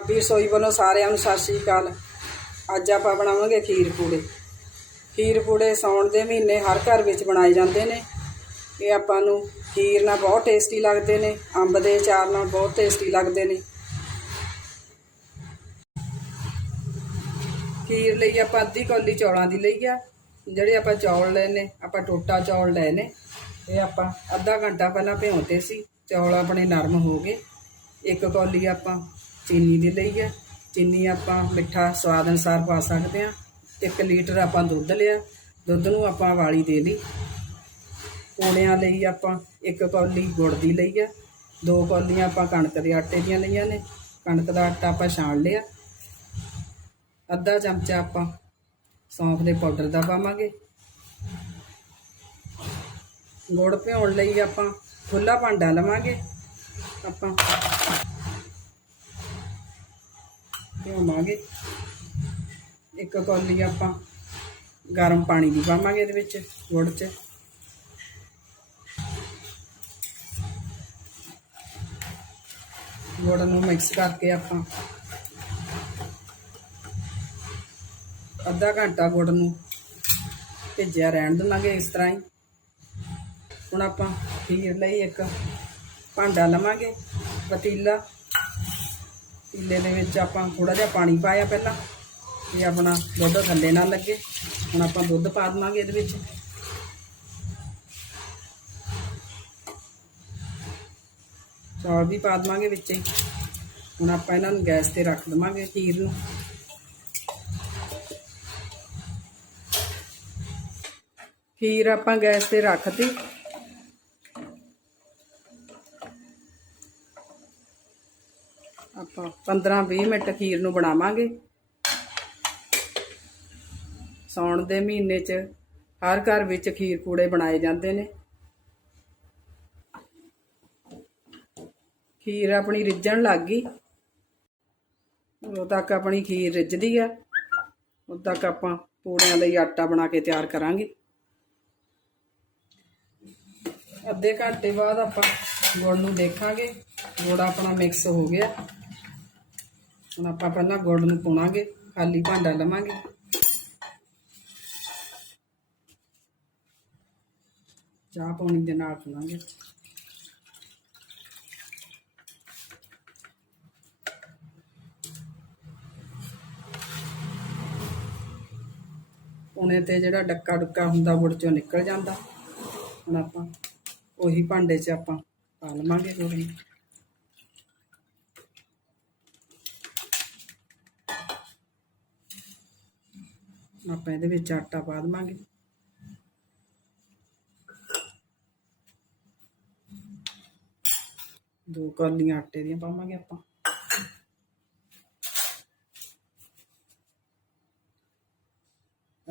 ਪੰਜਾਬੀ ਰਸੋਈ ਵੱਲੋਂ ਸਾਰਿਆਂ ਨੂੰ ਸਤਿ ਸ਼੍ਰੀ ਅਕਾਲ। ਅੱਜ ਆਪਾਂ ਬਣਾਵਾਂਗੇ ਖੀਰ ਪੂੜੇ। ਖੀਰ ਪੂੜੇ ਸਾਉਣ ਦੇ ਮਹੀਨੇ ਹਰ ਘਰ ਵਿੱਚ ਬਣਾਏ ਜਾਂਦੇ ਨੇ। ਇਹ ਆਪਾਂ ਨੂੰ ਖੀਰ ਨਾਲ ਬਹੁਤ ਟੇਸਟੀ ਲੱਗਦੇ ਨੇ, ਅੰਬ ਦੇ ਅਚਾਰ ਨਾਲ ਬਹੁਤ ਟੇਸਟੀ ਲੱਗਦੇ ਨੇ। ਖੀਰ ਲਈ ਆਪਾਂ ਅੱਧੀ ਕੌਲੀ ਚੌਲਾਂ ਦੀ ਲਈ ਆ, ਜਿਹੜੇ ਆਪਾਂ ਚੌਲ ਲਏ ਨੇ, ਆਪਾਂ ਟੋਟਾ ਚੌਲ ਲਏ ਨੇ। ਇਹ ਆਪਾਂ ਅੱਧਾ ਘੰਟਾ ਪਹਿਲਾਂ ਭਿਉਂਤੇ ਸੀ, ਚੌਲ ਆਪਣੇ ਨਰਮ ਹੋ ਗਏ। ਇੱਕ ਕੌਲੀ ਆਪਾਂ ਚੀਨੀ ਦੀ ਲਈ ਹੈ। ਚੀਨੀ ਆਪਾਂ ਮਿੱਠਾ ਸਵਾਦ ਅਨੁਸਾਰ ਪਾ ਸਕਦੇ ਹਾਂ। 1 ਲੀਟਰ ਆਪਾਂ ਦੁੱਧ ਲਿਆ। ਦੁੱਧ ਨੂੰ ਆਪਾਂ ਵਾਲੀ ਦੇ ਲਈ। ਪੂੜਿਆਂ ਲਈ ਆਪਾਂ ਇੱਕ ਕੌਲੀ ਗੁੜ ਦੀ ਲਈ ਹੈ। ਦੋ ਕੌਲੀਆਂ ਆਪਾਂ ਕਣਕ ਦੇ ਆਟੇ ਦੀਆਂ ਲਈਆਂ ਨੇ। ਕਣਕ ਦਾ ਆਟਾ ਆਪਾਂ ਛਾਣ ਲਿਆ। ਅੱਧਾ ਚਮਚਾ ਆਪਾਂ ਸੌਂਫ ਦੇ ਪਾਊਡਰ ਦਾ ਪਾਵਾਂਗੇ। ਗੁੜ ਭਿਉਣ ਲਈ ਆਪਾਂ ਖੁੱਲਾ ਭਾਂਡਾ ਲਵਾਂਗੇ। ਆਪਾਂ ਭਿਉਵਾਂਗੇ ਇੱਕ ਕੌਲੀ ਆਪਾਂ ਗਰਮ ਪਾਣੀ ਦੀ ਪਾਵਾਂਗੇ ਇਹਦੇ ਵਿੱਚ, ਗੁੜ 'ਚ। ਗੁੜ ਨੂੰ ਮਿਕਸ ਕਰਕੇ ਆਪਾਂ ਅੱਧਾ ਘੰਟਾ ਗੁੜ ਨੂੰ ਭੇਜਿਆ ਰਹਿਣ ਦੇਵਾਂਗੇ ਇਸ ਤਰ੍ਹਾਂ ਹੀ। ਹੁਣ ਆਪਾਂ ਖੀਰ ਲਈ ਇੱਕ ਭਾਂਡਾ ਲਵਾਂਗੇ, ਪਤੀਲਾ ਪੀਲੇ ਦੇ ਵਿੱਚ ਆਪਾਂ ਥੋੜਾ ਜਿਹਾ ਪਾਣੀ ਪਾਇਆ ਪਹਿਲਾਂ ਇਹ ਆਪਣਾ ਦੁੱਧ ਥੱਲੇ ਨਾਲ ਲੱਗੇ। ਹੁਣ ਆਪਾਂ ਦੁੱਧ ਪਾ ਦੇਵਾਂਗੇ ਇਹਦੇ ਵਿੱਚ। ਚੌਲ ਵੀ ਪਾ ਦੇਵਾਂਗੇ ਵਿੱਚ। ਹੀ ਹੁਣ ਆਪਾਂ ਇਹਨਾਂ ਨੂੰ ਗੈਸ ਤੇ ਰੱਖ ਦੇਵਾਂਗੇ ਖੀਰ ਨੂੰ। ਖੀਰ ਆਪਾਂ ਗੈਸ ਤੇ ਰੱਖਤੀ। 15-20 ਮਿੰਟ ਖੀਰ ਨੂੰ ਬਣਾਵਾਂਗੇ। ਸੌਣ ਦੇ ਮਹੀਨੇ 'ਚ ਹਰ ਘਰ ਵਿੱਚ ਖੀਰ ਪੂੜੇ ਬਣਾਏ ਜਾਂਦੇ ਨੇ। ਖੀਰ ਆਪਣੀ ਰਿੱਝਣ ਲੱਗ ਗਈ। ਉਦੋਂ ਤੱਕ ਆਪਣੀ ਖੀਰ ਰਿੱਝਦੀ ਆ। ਉਦੋਂ ਤੱਕ ਆਪਾਂ ਪੂੜਿਆਂ ਲਈ ਆਟਾ ਬਣਾ ਕੇ ਤਿਆਰ ਕਰਾਂਗੇ। ਅੱਧੇ ਘੰਟੇ ਬਾਅਦ ਆਪਾਂ ਗੁੜ ਨੂੰ ਦੇਖਾਂਗੇ। ਗੁੜ ਆਪਣਾ ਮਿਕਸ ਹੋ ਗਿਆ। ਹੁਣ ਆਪਾਂ ਪਹਿਲਾਂ ਗੁੜ ਨੂੰ ਪਾਉਣਾਗੇ ਖਾਲੀ ਭਾਂਡਾ ਲਵਾਂਗੇ। ਚਾਹ ਪਾਣੀ ਦੇ ਨਾਲ ਪਾਵਾਂਗੇ ਪੁਣੇ ਤੇ ਜਿਹੜਾ ਡੱਕਾ ਡੁੱਕਾ ਹੁੰਦਾ, ਗੁੜ ਚੋਂ ਨਿਕਲ ਜਾਂਦਾ। ਹੁਣ ਆਪਾਂ ਉਹੀ ਭਾਂਡੇ 'ਚ ਆਪਾਂ ਪਾ ਲਵਾਂਗੇ ਗੁੜ ਨੂੰ। ਆਪਾਂ ਇਹਦੇ ਵਿੱਚ ਆਟਾ ਪਾ ਦੇਵਾਂਗੇ। ਦੋ ਕੌਲੀਆਂ ਆਟੇ ਦੀਆਂ ਪਾਵਾਂਗੇ ਆਪਾਂ।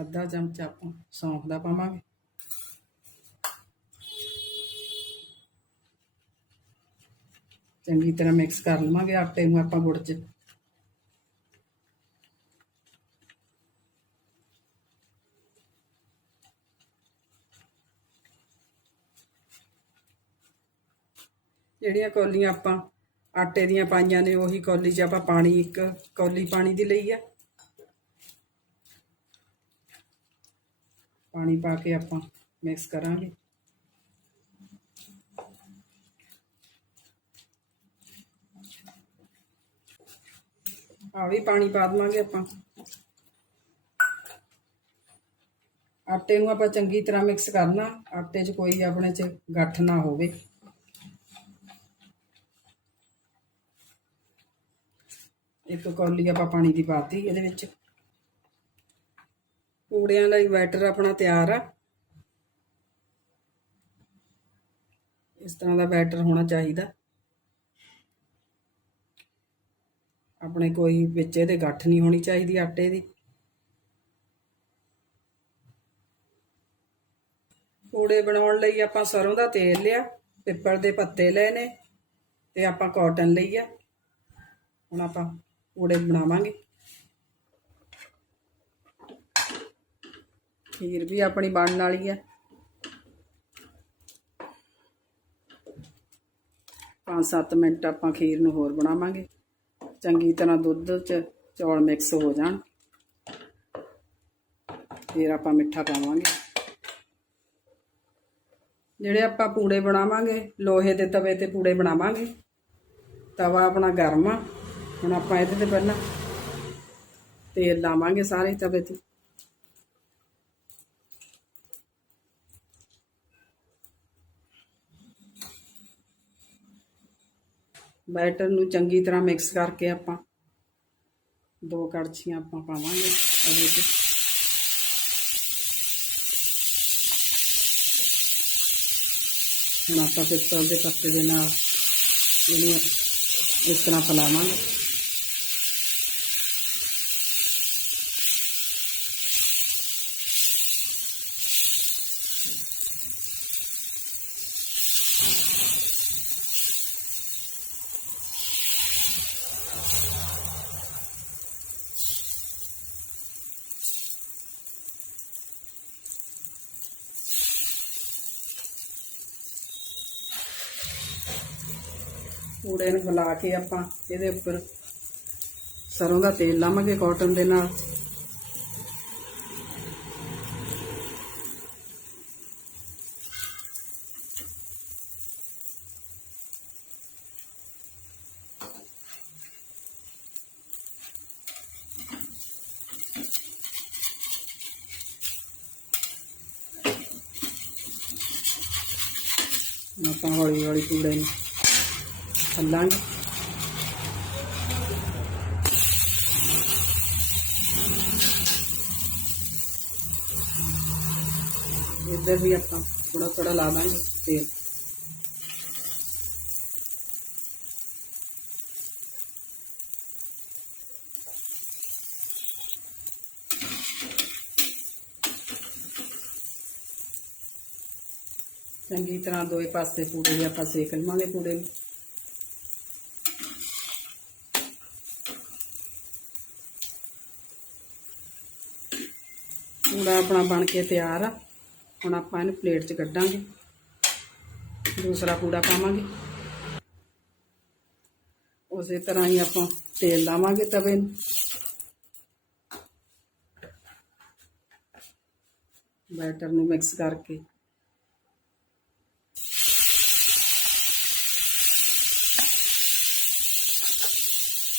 ਅੱਧਾ ਚਮਚ ਆਪਾਂ ਸੌਂਫ ਦਾ ਪਾਵਾਂਗੇ। ਚੰਗੀ ਤਰ੍ਹਾਂ ਮਿਕਸ ਕਰ ਲਵਾਂਗੇ ਆਟੇ ਨੂੰ ਆਪਾਂ ਗੁੜ 'ਚ। ਜਿਹੜੀਆਂ ਕੌਲੀਆਂ ਆਪਾਂ ਆਟੇ ਦੀਆਂ ਪਾਈਆਂ ਨੇ, ਉਹੀ ਕੌਲੀ 'ਚ ਆਪਾਂ ਪਾਣੀ, ਇੱਕ ਕੌਲੀ ਪਾਣੀ ਦੀ ਲਈ ਆ। ਪਾਣੀ ਪਾ ਕੇ ਆਪਾਂ ਮਿਕਸ ਕਰਾਂਗੇ। ਆ ਵੀ ਪਾਣੀ ਪਾ ਦੇਵਾਂਗੇ ਆਪਾਂ। ਆਟੇ ਨੂੰ ਆਪਾਂ ਚੰਗੀ ਤਰ੍ਹਾਂ ਮਿਕਸ ਕਰਨਾ, ਆਟੇ 'ਚ ਕੋਈ ਆਪਣੇ 'ਚ ਗੱਠ ਨਾ ਹੋਵੇ। ਇੱਕ ਕੌਲੀ ਆਪਾਂ ਪਾਣੀ ਦੀ ਪਾਤੀ ਇਹਦੇ ਵਿੱਚ। ਪੂੜਿਆਂ ਲਈ ਬੈਟਰ ਆਪਣਾ ਤਿਆਰ ਆ। ਇਸ ਤਰ੍ਹਾਂ ਦਾ ਬੈਟਰ ਹੋਣਾ ਚਾਹੀਦਾ। ਆਪਣੇ ਕੋਈ ਵਿੱਚ ਇਹਦੇ ਗੱਠ ਨਹੀਂ ਹੋਣੀ ਚਾਹੀਦੀ ਆਟੇ ਦੀ। ਪੂੜੇ ਬਣਾਉਣ ਲਈ ਆਪਾਂ ਸਰੋਂ ਦਾ ਤੇਲ ਲਿਆ, ਪਿੱਪਲ ਦੇ ਪੱਤੇ ਲਏ ਨੇ, ਤੇ ਆਪਾਂ ਕਾਟਨ ਲਈ ਆ। ਹੁਣ ਆਪਾਂ ਪੂੜੇ ਬਣਾਵਾਂਗੇ। ਖੀਰ ਵੀ ਆਪਣੀ ਬਣਨ ਵਾਲੀ ਹੈ ਪੰਜ ਸੱਤ ਮਿੰਟ ਆਪਾਂ ਖੀਰ ਨੂੰ ਹੋਰ ਬਣਾਵਾਂਗੇ। ਚੰਗੀ ਤਰ੍ਹਾਂ ਦੁੱਧ 'ਚ ਚੌਲ ਮਿਕਸ ਹੋ ਜਾਣ। ਫਿਰ ਆਪਾਂ ਮਿੱਠਾ ਪਾਵਾਂਗੇ। ਜਿਹੜੇ ਆਪਾਂ ਪੂੜੇ ਬਣਾਵਾਂਗੇ, ਲੋਹੇ ਦੇ ਤਵੇ ਤੇ ਪੂੜੇ ਬਣਾਵਾਂਗੇ। ਤਵਾ ਆਪਣਾ ਗਰਮ ਆ। ਹੁਣ ਆਪਾਂ ਇਹਦੇ ਤੇ ਪਹਿਲਾਂ ਤੇਲ ਲਾਵਾਂਗੇ ਸਾਰੇ ਤਵੇ ਤੇ। ਬੈਟਰ ਨੂੰ ਚੰਗੀ ਤਰ੍ਹਾਂ ਮਿਕਸ ਕਰਕੇ ਆਪਾਂ ਦੋ ਕੜਛੀਆਂ ਆਪਾਂ ਪਾਵਾਂਗੇ ਤਵੇ ਤੇ। ਹੁਣ ਆਪਾਂ ਪਿੱਤਲ ਦੇ ਪੱਤੇ ਦੇ ਨਾਲ ਇਹਨੂੰ ਇਸ ਤਰ੍ਹਾਂ ਫੈਲਾਵਾਂਗੇ। ਪੂੜੇ ਨੂੰ ਫੈਲਾ ਕੇ ਆਪਾਂ ਇਹਦੇ ਉੱਪਰ ਸਰੋਂ ਦਾ ਤੇਲ ਲਾਵਾਂਗੇ ਕਾਟਨ ਦੇ ਨਾਲ। ਆਪਾਂ ਹੌਲੀ ਹੌਲੀ ਪੂੜੇ ਨੂੰ ਥੱਲਾਂਗੇ ਇੱਧਰ ਵੀ ਆਪਾਂ ਥੋੜਾ ਥੋੜਾ ਲਾ ਦਾਂਗੇ ਤੇਲ। ਚੰਗੀ ਤਰ੍ਹਾਂ ਦੋਏ ਪਾਸੇ ਪੂੜੇ ਵੀ ਆਪਾਂ ਸੇਕ ਲਵਾਂਗੇ ਪੂੜੇ ਨੂੰ। ਪੂੜਾ ਆਪਣਾ ਬਣ ਕੇ ਤਿਆਰ ਆ। ਹੁਣ ਆਪਾਂ ਇਹਨੂੰ ਪਲੇਟ 'ਚ ਕੱਢਾਂਗੇ। ਦੂਸਰਾ ਪੂੜਾ ਪਾਵਾਂਗੇ। ਉਸੇ ਤਰ੍ਹਾਂ ਹੀ ਆਪਾਂ ਤੇਲ ਲਾਵਾਂਗੇ ਤਵੇ ਨੂੰ। ਬੈਟਰ ਨੂੰ ਮਿਕਸ ਕਰਕੇ।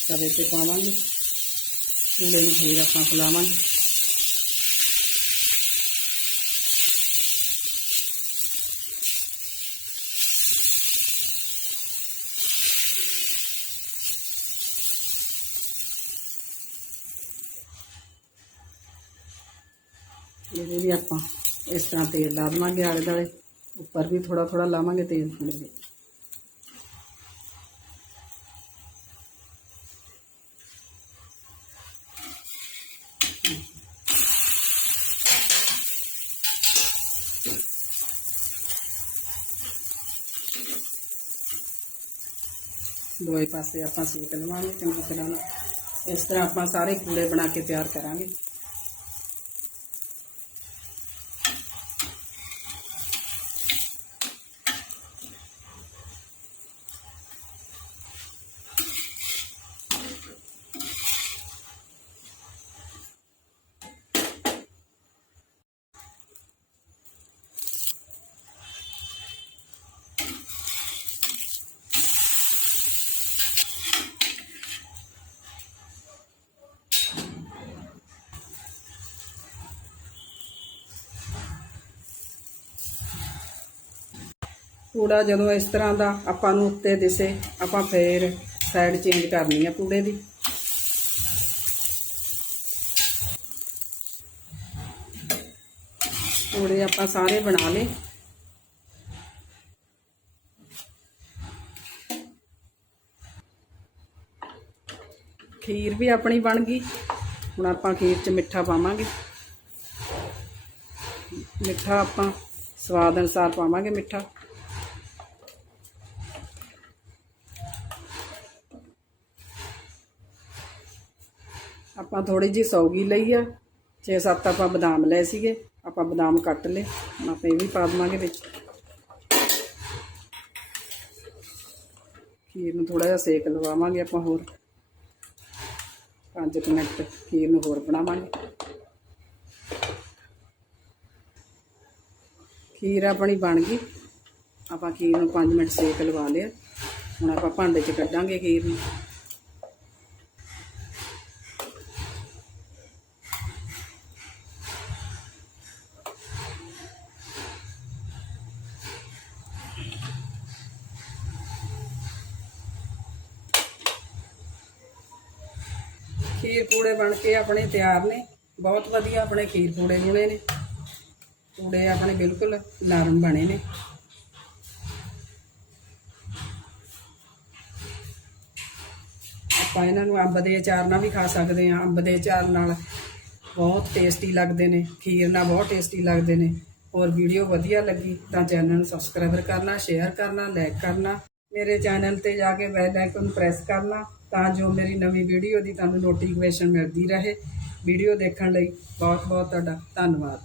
ਤਵੇ ਤੇ ਪਾਵਾਂਗੇ। ਪੂੜੇ ਨੂੰ ਫਿਰ ਆਪਾਂ ਫੈਲਾਵਾਂਗੇ। ਇਹਦੇ ਵੀ ਆਪਾਂ। ਇਸ ਤਰ੍ਹਾਂ ਤੇਲ ਲਾ ਦੇਵਾਂਗੇ ਆਲੇ ਦਾਲੇ ਉੱਪਰ ਵੀ ਥੋੜਾ ਥੋੜਾ ਲਾਵਾਂਗੇ ਤੇਲ ਪੂੜੇ ਦੇ ਦੋਏ ਪਾਸੇ ਆਪਾਂ ਸੇਕ ਲਵਾਂਗੇ ਚੰਗੀ ਤਰ੍ਹਾਂ ਨਾਲ ਇਸ ਤਰ੍ਹਾਂ ਆਪਾਂ ਸਾਰੇ ਪੂੜੇ ਬਣਾ ਕੇ ਤਿਆਰ ਕਰਾਂਗੇ ਕੂੜਾ ਜਦੋਂ ਇਸ ਤਰ੍ਹਾਂ ਦਾ ਆਪਾਂ ਨੂੰ ਉੱਤੇ ਦਿਸੇ, ਆਪਾਂ ਫੇਰ ਸਾਈਡ ਚੇਂਜ ਕਰਨੀ ਆ ਪੂੜੇ ਦੀ। ਪੂੜੇ ਆਪਾਂ ਸਾਰੇ ਬਣਾ ਲਏ। ਖੀਰ ਵੀ ਆਪਣੀ ਬਣ ਗਈ। ਹੁਣ ਆਪਾਂ ਖੀਰ 'ਚ ਮਿੱਠਾ ਪਾਵਾਂਗੇ। ਮਿੱਠਾ ਆਪਾਂ ਸਵਾਦ ਅਨੁਸਾਰ ਪਾਵਾਂਗੇ ਮਿੱਠਾ। ਆਪਾਂ ਥੋੜੀ ਜਿਹੀ ਸੌਗੀ ਲਈ ਆ। 6-7 ਆਪਾਂ ਬਦਾਮ ਲਏ ਸੀਗੇ। ਆਪਾਂ ਬਦਾਮ ਕੱਟ ਲਏ। ਹੁਣ ਆਪਾਂ ਇਹ ਵੀ ਪਾ ਦੇਵਾਂਗੇ ਵਿੱਚ। ਖੀਰ ਨੂੰ ਥੋੜਾ ਜਿਹਾ ਸੇਕ ਲਵਾਵਾਂਗੇ ਆਪਾਂ ਹੋਰ। ਪੰਜ ਕੁ ਮਿੰਟ ਖੀਰ ਨੂੰ ਹੋਰ ਬਣਾਵਾਂਗੇ। ਖੀਰ ਆਪਣੀ ਬਣ ਗਈ। ਆਪਾਂ ਖੀਰ ਨੂੰ 5 ਮਿੰਟ ਸੇਕ ਲਵਾ ਲਿਆ। ਹੁਣ ਆਪਾਂ ਭਾਂਡੇ 'ਚ ਕੱਢਾਂਗੇ ਖੀਰ ਨੂੰ। ਖੀਰ ਪੂੜੇ ਬਣ ਕੇ ਆਪਣੇ ਤਿਆਰ ਨੇ। ਬਹੁਤ ਵਧੀਆ ਆਪਣੇ ਖੀਰ ਪੂੜੇ ਬਣੇ ਨੇ। ਪੂੜੇ ਆਪਣੇ ਬਿਲਕੁਲ ਨਰਮ ਬਣੇ ਨੇ। ਆਪਾਂ ਇਹਨਾਂ ਨੂੰ ਅੰਬ ਦੇ ਅਚਾਰ ਨਾਲ ਵੀ ਖਾ ਸਕਦੇ ਹਾਂ। ਅੰਬ ਦੇ ਅਚਾਰ ਨਾਲ ਬਹੁਤ ਟੇਸਟੀ ਲੱਗਦੇ ਨੇ। ਖੀਰ ਨਾਲ ਬਹੁਤ ਟੇਸਟੀ ਲੱਗਦੇ ਨੇ। ਹੋਰ ਵੀਡੀਓ ਵਧੀਆ ਲੱਗੀ ਤਾਂ ਚੈਨਲ ਨੂੰ ਸਬਸਕ੍ਰਾਈਬ ਕਰਨਾ ਸ਼ੇਅਰ ਕਰਨਾ ਲਾਈਕ ਕਰਨਾ। ਮੇਰੇ ਚੈਨਲ ਤੇ ਜਾ ਕੇ ਬੈਲ ਆਈਕਨ ਪ੍ਰੈਸ ਕਰਨਾ। ਤਾਂ ਜੋ ਮੇਰੀ ਨਵੀਂ ਵੀਡੀਓ ਦੀ ਤੁਹਾਨੂੰ ਨੋਟੀਫਿਕੇਸ਼ਨ ਮਿਲਦੀ ਰਹੇ। ਵੀਡੀਓ ਦੇਖਣ ਲਈ ਬਹੁਤ ਬਹੁਤ ਤੁਹਾਡਾ ਧੰਨਵਾਦ।